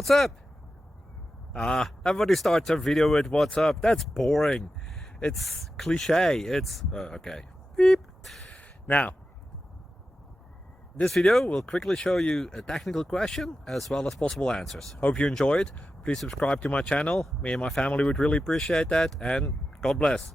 What's up? Everybody starts their video with what's up. That's boring. It's cliche. It's okay. Beep. Now, this video will quickly show you a technical question as well as possible answers. Hope you enjoy it. Please subscribe to my channel. Me and my family would really appreciate that, and God bless.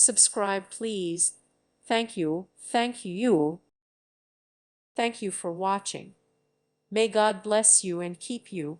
Subscribe, please. Thank you. Thank you. Thank you for watching. May God bless you and keep you.